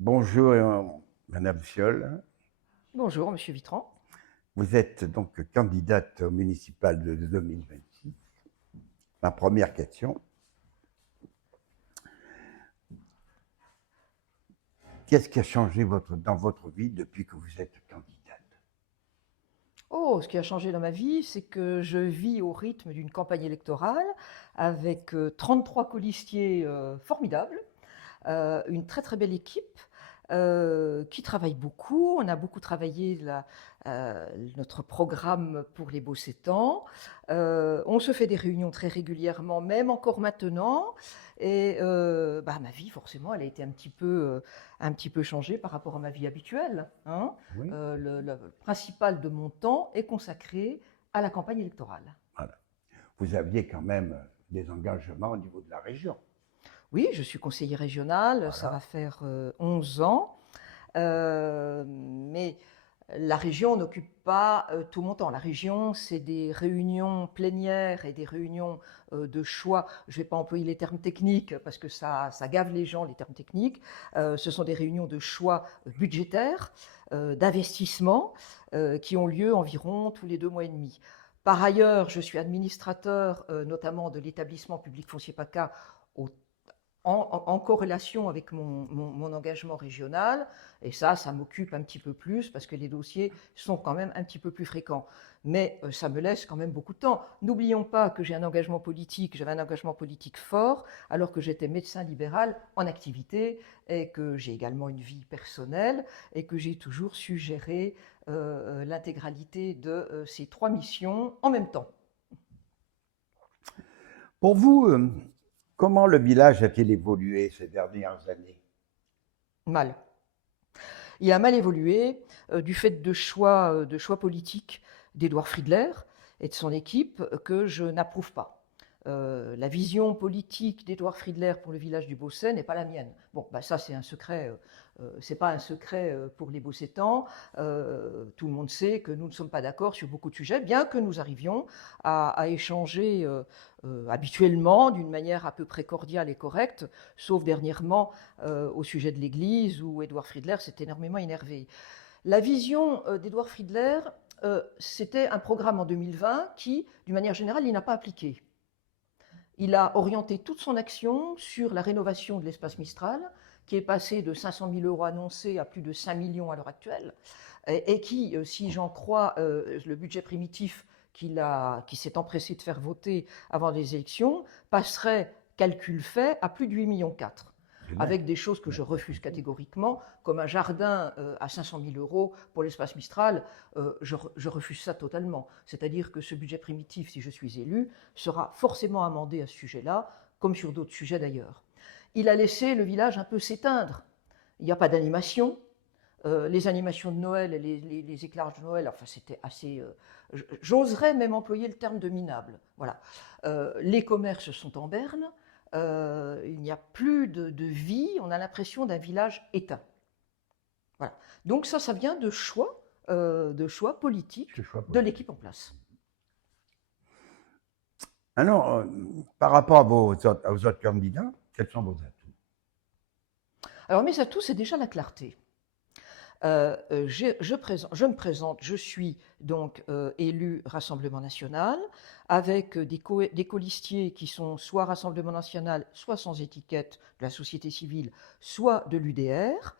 Bonjour, Madame Fiol. Bonjour, Monsieur Vitran. Vous êtes donc candidate au municipal de 2026. Ma première question, qu'est-ce qui a changé dans votre vie depuis que vous êtes candidate? Oh, ce qui a changé dans ma vie, c'est que je vis au rythme d'une campagne électorale avec 33 colistiers formidables, une très très belle équipe qui travaille beaucoup. On a beaucoup travaillé notre programme pour les beaux 7 ans. On se fait des réunions très régulièrement, même encore maintenant. Et ma vie, forcément, elle a été un petit peu changée par rapport à ma vie habituelle, hein. Oui, Le principal de mon temps est consacré à la campagne électorale. voilà. Vous aviez quand même des engagements au niveau de la région. Oui, je suis conseiller régional, ça va Voilà, faire 11 ans. Mais la région n'occupe pas tout mon temps. La région, c'est des réunions plénières et des réunions de choix. Je ne vais pas employer les termes techniques parce que ça gave les gens, les termes techniques. Ce sont des réunions de choix budgétaires, d'investissement, qui ont lieu environ tous les 2 mois et demi. Par ailleurs, je suis administrateur notamment de l'établissement public foncier PACA au en corrélation avec mon engagement régional, et ça m'occupe un petit peu plus parce que les dossiers sont quand même un petit peu plus fréquents. Mais ça me laisse quand même beaucoup de temps. N'oublions pas que j'avais un engagement politique fort, alors que j'étais médecin libéral en activité, et que j'ai également une vie personnelle, et que j'ai toujours su gérer l'intégralité de ces 3 missions en même temps. pour vous, comment le village a-t-il évolué ces dernières années? Mal. Il a mal évolué du fait de choix politiques d'Édouard Friedler et de son équipe que je n'approuve pas. La vision politique d'Édouard Friedler pour le village du Beausset n'est pas la mienne. Bon, ça c'est un secret, c'est pas un secret pour les Beaucetans. Tout le monde sait que nous ne sommes pas d'accord sur beaucoup de sujets, bien que nous arrivions à échanger habituellement d'une manière à peu près cordiale et correcte, sauf dernièrement au sujet de l'Église où Édouard Friedler s'est énormément énervé. La vision d'Édouard Friedler, c'était un programme en 2020 qui, d'une manière générale, il n'a pas appliqué. Il a orienté toute son action sur la rénovation de l'espace Mistral, qui est passé de 500 000 euros annoncés à plus de 5 millions à l'heure actuelle, et qui, si j'en crois le budget primitif qui s'est empressé de faire voter avant les élections, passerait, calcul fait, à plus de 8,4 millions, avec des choses que je refuse catégoriquement, comme un jardin à 500 000 euros pour l'espace Mistral. Je refuse ça totalement. C'est-à-dire que ce budget primitif, si je suis élu, sera forcément amendé à ce sujet-là, comme sur d'autres sujets d'ailleurs. Il a laissé le village un peu s'éteindre. Il n'y a pas d'animation. Les animations de Noël et les éclairages de Noël, enfin c'était assez... j'oserais même employer le terme de minable. Voilà. Les commerces sont en berne. Il n'y a plus de vie, on a l'impression d'un village éteint. Voilà. Donc ça vient de choix politiques Ce choix de politique. l'équipe en place. Alors, par rapport à aux autres candidats, quels sont vos atouts? Alors mes atouts, c'est déjà la clarté. Je me présente, je suis donc élu Rassemblement national, avec des colistiers qui sont soit Rassemblement national, soit sans étiquette de la société civile, soit de l'UDR.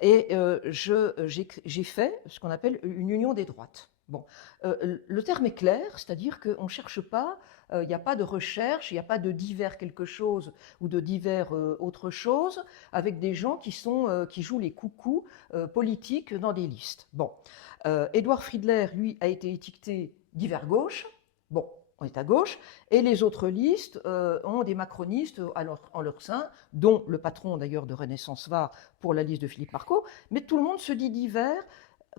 Et j'ai fait ce qu'on appelle une union des droites. Bon, le terme est clair, c'est-à-dire qu'on ne cherche pas, il n'y a pas de recherche, il n'y a pas de divers quelque chose ou de divers autre chose, avec des gens qui jouent les coucous politiques dans des listes. Bon, Édouard Friedler, lui, a été étiqueté divers gauche. Bon, on est à gauche, et les autres listes ont des macronistes en leur sein, dont le patron d'ailleurs de Renaissance Va pour la liste de Philippe Marco, mais tout le monde se dit divers.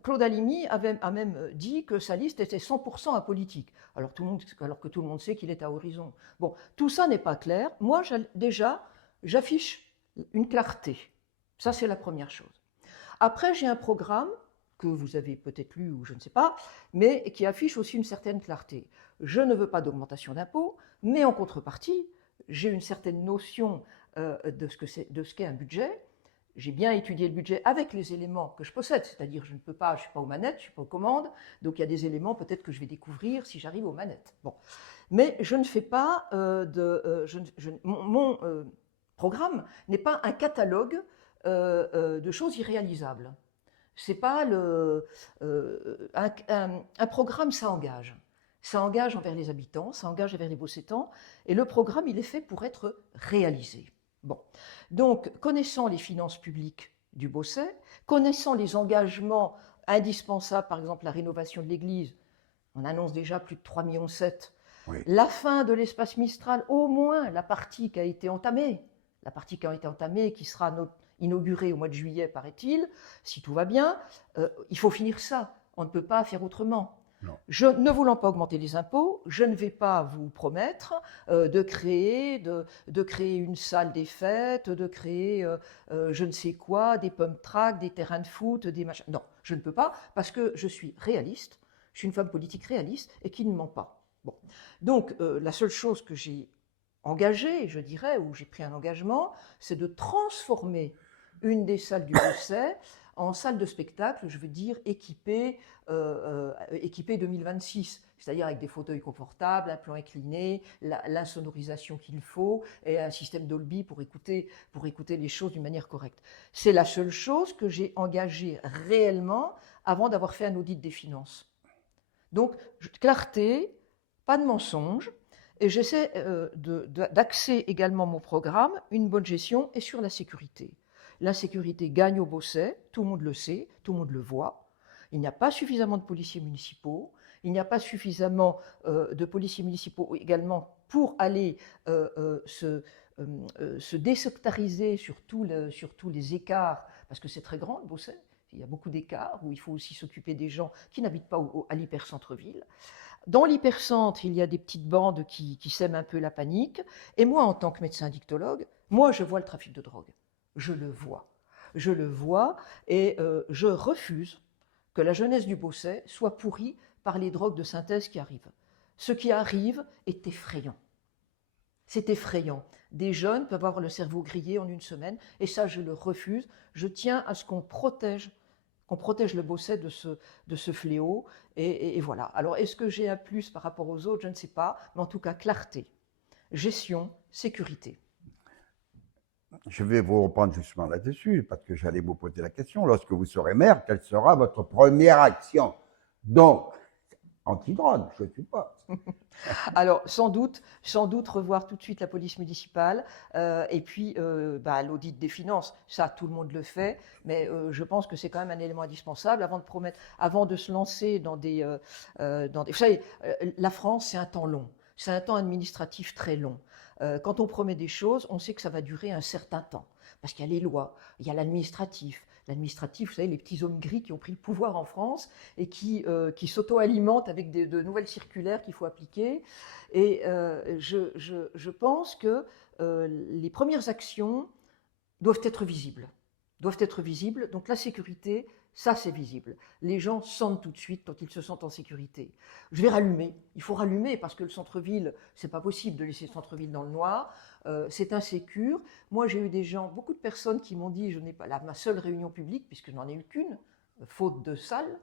Claude Halimi a même dit que sa liste était 100% apolitique, alors que tout le monde sait qu'il est à horizon. Bon, tout ça n'est pas clair. Moi, déjà, j'affiche une clarté. Ça, c'est la première chose. Après, j'ai un programme que vous avez peut-être lu ou je ne sais pas, mais qui affiche aussi une certaine clarté. Je ne veux pas d'augmentation d'impôts, mais en contrepartie, j'ai une certaine notion de ce qu'est un budget. j'ai bien étudié le budget avec les éléments que je possède, c'est-à-dire je ne peux pas, je ne suis pas aux manettes, je ne suis pas aux commandes, donc il y a des éléments peut-être que je vais découvrir si j'arrive aux manettes. Bon. Mais je ne fais pas mon programme n'est pas un catalogue de choses irréalisables. C'est pas un programme, ça engage. Ça engage envers les habitants, ça engage envers les Bossétans, et le programme, il est fait pour être réalisé. Bon. Donc, connaissant les finances publiques du Bosset, connaissant les engagements indispensables, par exemple la rénovation de l'église, on annonce déjà plus de 3,7 millions. Oui. La fin de l'espace Mistral, au moins la partie qui a été entamée, qui sera inaugurée au mois de juillet, paraît-il, si tout va bien, il faut finir ça. On ne peut pas faire autrement. Non. Je ne voulant pas augmenter les impôts, je ne vais pas vous promettre de créer une salle des fêtes, de créer je ne sais quoi, des pump tracks, des terrains de foot, des machins. Non, je ne peux pas parce que je suis réaliste, je suis une femme politique réaliste et qui ne ment pas. Bon. Donc la seule chose que j'ai engagée, je dirais, où j'ai pris un engagement, c'est de transformer une des salles du Bosset en salle de spectacle, je veux dire équipée 2026, c'est-à-dire avec des fauteuils confortables, un plan incliné, l'insonorisation qu'il faut et un système Dolby pour écouter les choses d'une manière correcte. C'est la seule chose que j'ai engagée réellement avant d'avoir fait un audit des finances. Donc, clarté, pas de mensonge, et j'essaie d'axer également mon programme, une bonne gestion et sur la sécurité. L'insécurité gagne au Bosset, tout le monde le sait, tout le monde le voit. Il n'y a pas suffisamment de policiers municipaux, il n'y a pas suffisamment de policiers municipaux également pour aller se désectariser sur tous les écarts, parce que c'est très grand le Bosset, il y a beaucoup d'écarts, où il faut aussi s'occuper des gens qui n'habitent pas à l'hypercentre-ville. Dans l'hypercentre, il y a des petites bandes qui sèment un peu la panique. Et moi, en tant que médecin dictologue, moi, je vois le trafic de drogue. Je le vois. Je le vois et je refuse que la jeunesse du Bosset soit pourrie par les drogues de synthèse qui arrivent. Ce qui arrive est effrayant. C'est effrayant. Des jeunes peuvent avoir le cerveau grillé en une semaine et ça, je le refuse. Je tiens à ce qu'on protège le Bosset de ce fléau. Et voilà. Alors, est-ce que j'ai un plus par rapport aux autres? Je ne sais pas. Mais en tout cas, clarté, gestion, sécurité. Je vais vous reprendre justement là-dessus, parce que j'allais vous poser la question. Lorsque vous serez maire, quelle sera votre première action? Donc, anti-drogue, je ne suppose. Alors, sans doute revoir tout de suite la police municipale et puis l'audit des finances. Ça, tout le monde le fait, mais je pense que c'est quand même un élément indispensable avant de se lancer dans des... Vous savez, la France, c'est un temps long. C'est un temps administratif très long. Quand on promet des choses, on sait que ça va durer un certain temps. Parce qu'il y a les lois, il y a l'administratif. L'administratif, vous savez, les petits hommes gris qui ont pris le pouvoir en France et qui s'auto-alimentent avec de nouvelles circulaires qu'il faut appliquer. Et je pense que les premières actions doivent être visibles. Donc la sécurité, ça c'est visible. Les gens sentent tout de suite quand ils se sentent en sécurité. Je vais rallumer. Il faut rallumer parce que le centre-ville, c'est pas possible de laisser le centre-ville dans le noir. C'est insécure. Moi, j'ai eu beaucoup de personnes qui m'ont dit, je n'ai pas ma seule réunion publique puisque je n'en ai eu qu'une, faute de salle.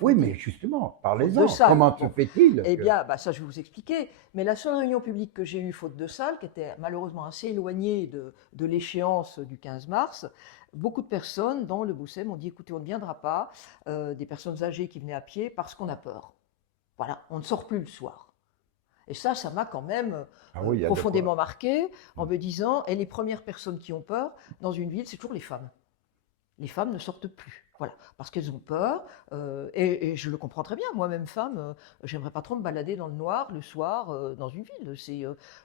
Oui, mais justement, parlez-en. Comment se fait-il Eh bien, ça, je vais vous expliquer. Mais la seule réunion publique que j'ai eue, faute de salle, qui était malheureusement assez éloignée de l'échéance du 15 mars, beaucoup de personnes dans le Bosset m'ont dit, écoutez, on ne viendra pas, des personnes âgées qui venaient à pied, parce qu'on a peur. Voilà, on ne sort plus le soir. Et ça m'a quand même profondément marqué, en me disant, et les premières personnes qui ont peur dans une ville, c'est toujours les femmes. Les femmes ne sortent plus, voilà, parce qu'elles ont peur, et je le comprends très bien. Moi-même femme, j'aimerais pas trop me balader dans le noir le soir dans une ville.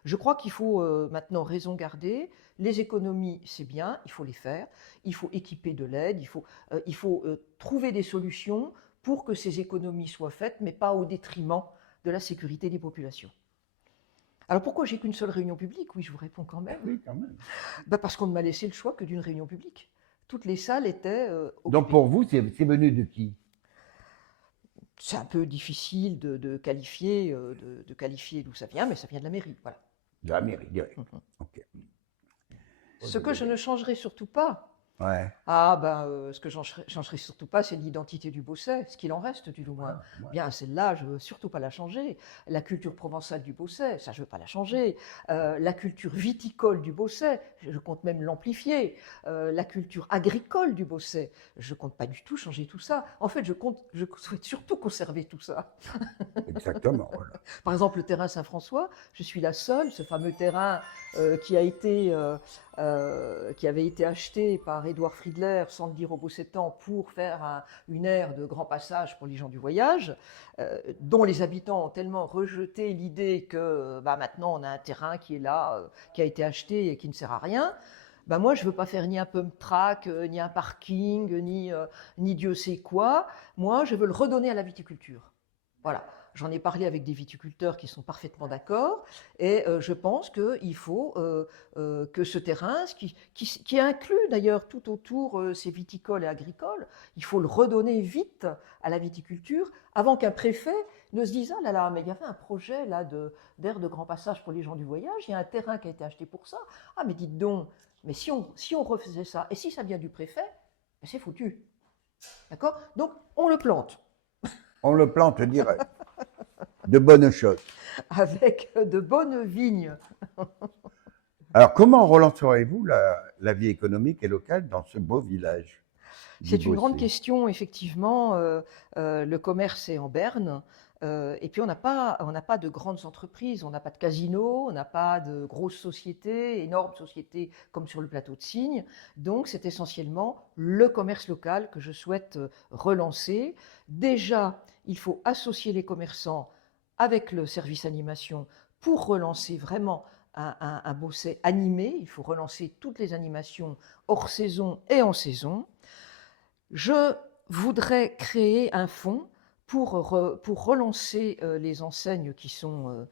Je crois qu'il faut maintenant raison garder. Les économies, c'est bien, il faut les faire. Il faut équiper de l'aide, il faut trouver des solutions pour que ces économies soient faites, mais pas au détriment de la sécurité des populations. Alors pourquoi j'ai qu'une seule réunion publique? Oui, je vous réponds quand même. Oui, quand même. Parce qu'on ne m'a laissé le choix que d'une réunion publique. Toutes les salles étaient occupées. Donc pour vous, c'est venu de qui? C'est un peu difficile de qualifier d'où ça vient, mais ça vient de la mairie, voilà. De la mairie, direct. Okay. Ce que je ne changerai surtout pas, Ouais. Ah ben, ce que je changerai surtout pas, c'est l'identité du Beausset, ce qu'il en reste du moins. Ah, ouais. Bien, celle-là, je veux surtout pas la changer. La culture provençale du Beausset, ça, je veux pas la changer. La culture viticole du Beausset, je compte même l'amplifier. La culture agricole du Beausset, je compte pas du tout changer tout ça. En fait, je souhaite surtout conserver tout ça. Exactement. Voilà. Par exemple, le terrain Saint-François, je suis la seule, ce fameux terrain qui qui avait été acheté par Édouard Friedler, sans le dire aux Beaucetans, pour faire une aire de grand passage pour les gens du voyage, dont les habitants ont tellement rejeté l'idée que maintenant on a un terrain qui est là, qui a été acheté et qui ne sert à rien. Moi, je ne veux pas faire ni un pump track, ni un parking, ni Dieu sait quoi. Moi, je veux le redonner à la viticulture. Voilà. J'en ai parlé avec des viticulteurs qui sont parfaitement d'accord, et je pense qu'il faut que ce terrain, qui inclut d'ailleurs tout autour ces viticoles et agricoles, il faut le redonner vite à la viticulture avant qu'un préfet ne se dise ah là là, mais il y avait un projet là d'aire de grand passage pour les gens du voyage, il y a un terrain qui a été acheté pour ça. Ah mais dites donc, mais si on refaisait ça, et si ça vient du préfet, c'est foutu. D'accord? Donc on le plante. On le plante direct. De bonnes choses. Avec de bonnes vignes. Alors, comment relancerez-vous la vie économique et locale dans ce beau village du C'est une grande Beausset? question, effectivement. Le commerce est en berne. Et puis, on n'a pas de grandes entreprises, on n'a pas de casinos, on n'a pas de grosses sociétés, énormes sociétés comme sur le plateau de Signes. Donc, c'est essentiellement le commerce local que je souhaite relancer. Déjà, il faut associer les commerçants avec le service animation pour relancer vraiment un Beausset animé. Il faut relancer toutes les animations hors saison et en saison. Je voudrais créer un fonds pour relancer les enseignes qui sont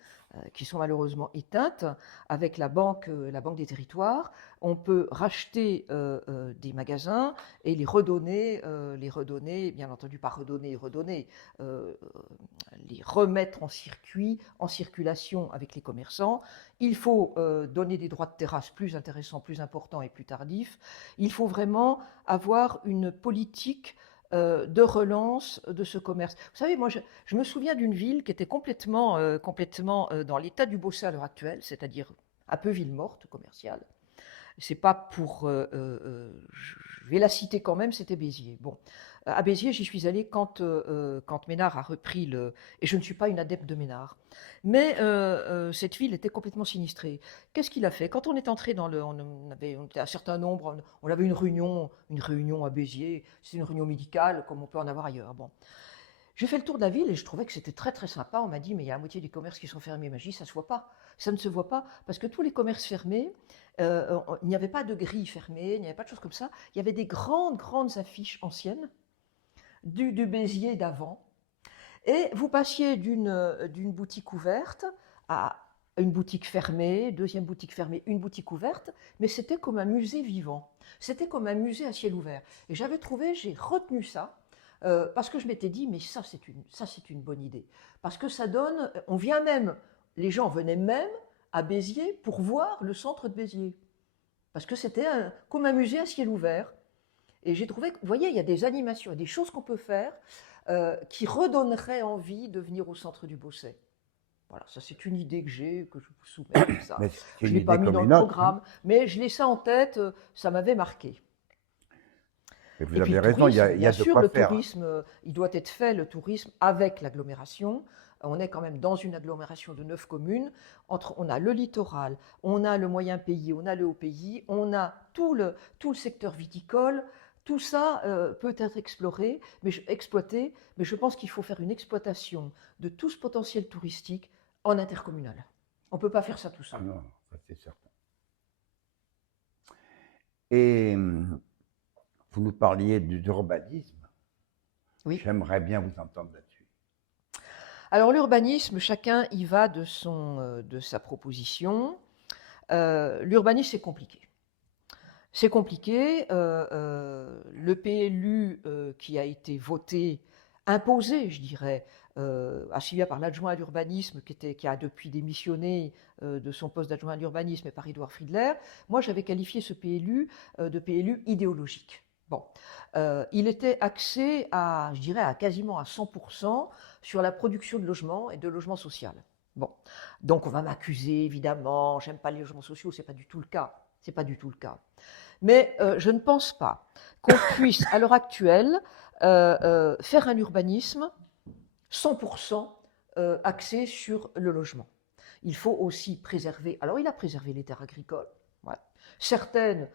malheureusement éteintes avec la banque des territoires. On peut racheter des magasins et les redonner, bien entendu pas redonner, les remettre en circuit, en circulation avec les commerçants. Il faut donner des droits de terrasse plus intéressants, plus importants et plus tardifs. Il faut vraiment avoir une politique de relance de ce commerce. Vous savez, moi, je me souviens d'une ville qui était complètement dans l'état du Beausset à l'heure actuelle, c'est-à-dire un peu ville morte commerciale. C'est pas pour, je vais la citer quand même, c'était Béziers. Bon, à Béziers, j'y suis allée quand Ménard a repris le. Et je ne suis pas une adepte de Ménard, mais cette ville était complètement sinistrée. Qu'est-ce qu'il a fait? Quand on est entré dans le, on était un certain nombre, on avait une réunion à Béziers. C'est une réunion médicale comme on peut en avoir ailleurs. Bon, j'ai fait le tour de la ville et je trouvais que c'était très très sympa. On m'a dit, mais il y a la moitié des commerces qui sont fermés. Mais je dis, ça ne se voit pas. Ça ne se voit pas parce que tous les commerces fermés, il n'y avait pas de grilles fermées, il n'y avait pas de choses comme ça. Il y avait des grandes, grandes affiches anciennes du Béziers d'avant. Et vous passiez d'une boutique ouverte à une boutique fermée, deuxième boutique fermée, une boutique ouverte, mais c'était comme un musée vivant. C'était comme un musée à ciel ouvert. Et j'ai retenu ça, parce que je m'étais dit, mais ça c'est une bonne idée. Parce que ça donne, les gens venaient même à Béziers pour voir le centre de Béziers. Parce que c'était comme un musée à ciel ouvert. Et j'ai trouvé que, vous voyez, il y a des animations, il y a des choses qu'on peut faire qui redonneraient envie de venir au centre du Beausset. Voilà, ça c'est une idée que j'ai, que je vous soumets comme ça. Mais c'est Je une ne l'ai pas idée mis comme dans le une autre, hein. programme, mais je l'ai ça en tête, ça m'avait marqué. Et vous Et puis avez le raison, tourisme, il y bien a de sûr, quoi le faire. tourisme, il doit être fait, le tourisme, avec l'agglomération. On est quand même dans une agglomération de 9 communes. On a le littoral, on a le moyen pays, on a le haut pays, on a tout le secteur viticole. Tout ça peut être exploité, mais je pense qu'il faut faire une exploitation de tout ce potentiel touristique en intercommunal. On ne peut pas faire ça tout Ah seul. non, ça c'est certain. Et vous nous parliez d'urbanisme. Oui. J'aimerais bien vous entendre là-dessus. Alors l'urbanisme, chacun y va de sa proposition. L'urbanisme, c'est compliqué. C'est compliqué. Le PLU qui a été voté, imposé, je dirais, ainsi bien par l'adjoint à l'urbanisme qui a depuis démissionné de son poste d'adjoint à l'urbanisme et par Édouard Friedler, moi j'avais qualifié ce PLU de PLU idéologique. Bon, il était axé à, je dirais, à quasiment à 100% sur la production de logements et de logements sociaux. Bon, donc on va m'accuser évidemment, j'aime pas les logements sociaux, c'est pas du tout le cas, c'est pas du tout le cas. Mais je ne pense pas qu'on puisse à l'heure actuelle faire un urbanisme 100% axé sur le logement. Il faut aussi préserver, alors il a préservé les terres agricoles, ouais. Certaines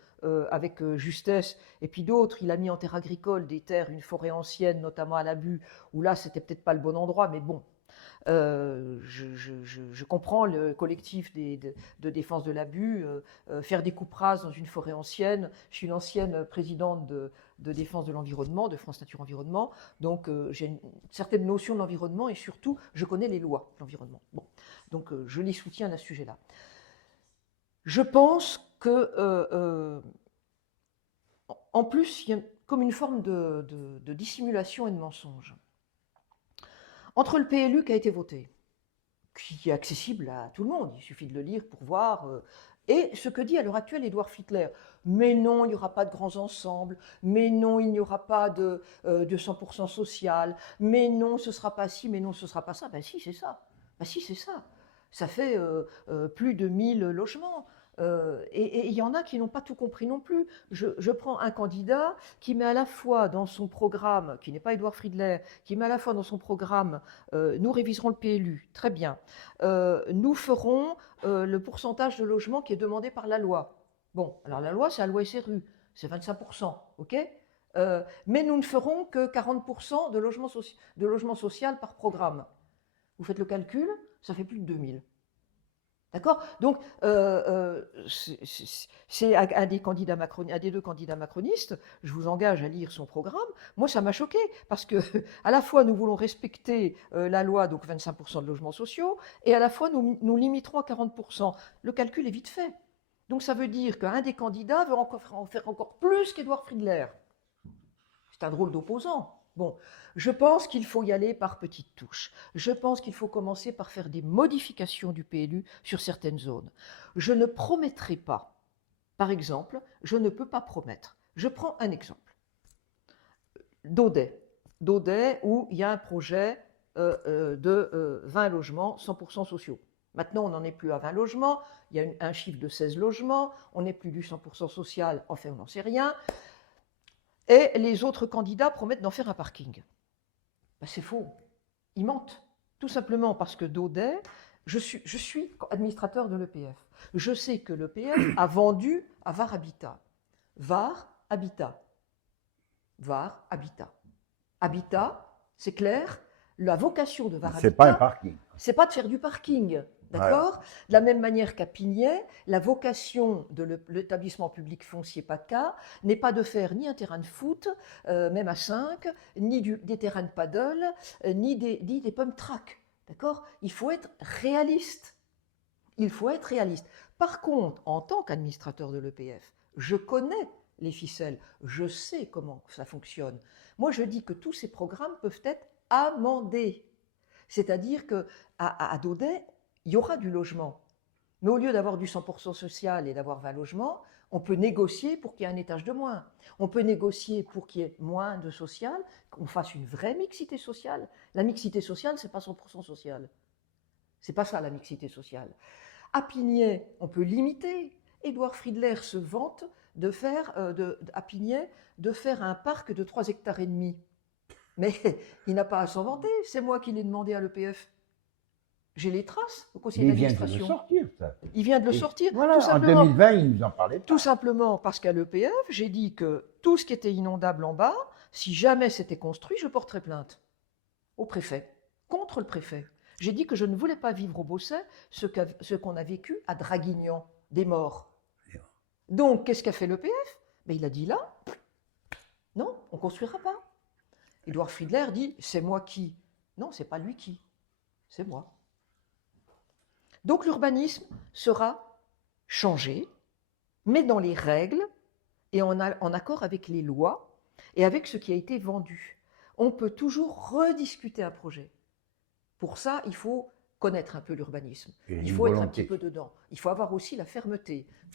avec justesse, et puis d'autres, il a mis en terre agricole des terres, une forêt ancienne, notamment à l'Abus, où là, c'était peut-être pas le bon endroit, mais bon, je comprends le collectif de défense de l'Abus, faire des coupes rases dans une forêt ancienne. Je suis une ancienne présidente de défense de l'environnement, de France Nature Environnement, donc j'ai une certaine notion de l'environnement et surtout, je connais les lois de l'environnement. Bon, donc je les soutiens à ce sujet-là. Je pense que, en plus, il y a comme une forme de dissimulation et de mensonge. Entre le PLU qui a été voté, qui est accessible à tout le monde, il suffit de le lire pour voir, et ce que dit à l'heure actuelle Édouard Friedler. Mais non, il n'y aura pas de grands ensembles, mais non, il n'y aura pas de 100% social, mais non, ce ne sera pas ci, mais non, ce ne sera pas ça. Ben si, c'est ça. Ben si, c'est ça. Ça fait plus de 1000 logements. Et il y en a qui n'ont pas tout compris non plus. Je prends un candidat qui met à la fois dans son programme, qui n'est pas Édouard Friedler, qui met à la fois dans son programme, nous réviserons le PLU, très bien. Nous ferons le pourcentage de logements qui est demandé par la loi. Bon, alors la loi, c'est la loi SRU, c'est 25%, ok, mais nous ne ferons que 40% de logements sociaux par programme. Vous faites le calcul, ça fait plus de 2000. D'accord? Donc, c'est un des deux candidats macronistes, je vous engage à lire son programme. Moi, ça m'a choqué, parce que à la fois, nous voulons respecter la loi, donc 25% de logements sociaux, et à la fois, nous limiterons à 40%. Le calcul est vite fait. Donc, ça veut dire qu'un des candidats veut en faire encore plus qu'Édouard Friedler. C'est un drôle d'opposant. Bon, je pense qu'il faut y aller par petites touches. Je pense qu'il faut commencer par faire des modifications du PLU sur certaines zones. Je ne promettrai pas, par exemple, je ne peux pas promettre. Je prends un exemple. Daudet, où il y a un projet de 20 logements 100% sociaux. Maintenant, on n'en est plus à 20 logements, il y a un chiffre de 16 logements, on n'est plus du 100% social, enfin on n'en sait rien. Et les autres candidats promettent d'en faire un parking. Ben, c'est faux. Ils mentent. Tout simplement parce que Daudet, je suis administrateur de l'EPF. Je sais que l'EPF a vendu à VAR Habitat. VAR Habitat. VAR Habitat. Habitat, c'est clair, la vocation de VAR Habitat. C'est pas un parking. C'est pas de faire du parking. D'accord ? Ouais. De la même manière qu'à Pigney, la vocation de l'établissement public foncier PACA n'est pas de faire ni un terrain de foot, même à 5, ni des terrains de paddle, ni des pump track. D'accord ? Il faut être réaliste. Il faut être réaliste. Par contre, en tant qu'administrateur de l'EPF, je connais les ficelles, je sais comment ça fonctionne. Moi, je dis que tous ces programmes peuvent être amendés. C'est-à-dire qu'à Daudet, il y aura du logement. Mais au lieu d'avoir du 100% social et d'avoir 20 logements, on peut négocier pour qu'il y ait un étage de moins. On peut négocier pour qu'il y ait moins de social, qu'on fasse une vraie mixité sociale. La mixité sociale, ce n'est pas 100% social. Ce n'est pas ça, la mixité sociale. À Pigney, on peut limiter. Édouard Friedler se vante de faire, à Pigney, de faire un parc de 3,5 hectares. Mais il n'a pas à s'en vanter. C'est moi qui l'ai demandé à l'EPF. J'ai les traces au conseil d'administration. Il vient de le sortir, ça. Il vient de le sortir. Voilà, tout simplement, en 2020, il nous en parlait pas. Tout simplement parce qu'à l'EPF, j'ai dit que tout ce qui était inondable en bas, si jamais c'était construit, je porterais plainte au préfet, contre le préfet. J'ai dit que je ne voulais pas vivre au Beausset ce qu'on a vécu à Draguignan, des morts. Donc, qu'est-ce qu'a fait l'EPF ? Ben, il a dit là, non, on ne construira pas. Édouard Friedler dit, c'est moi qui. Non, c'est pas lui qui, c'est moi. Donc l'urbanisme sera changé, mais dans les règles et en accord avec les lois et avec ce qui a été vendu. On peut toujours rediscuter un projet. Pour ça, il faut connaître un peu l'urbanisme. Et Il une faut être un volonté. petit peu dedans. Il faut avoir aussi la fermeté.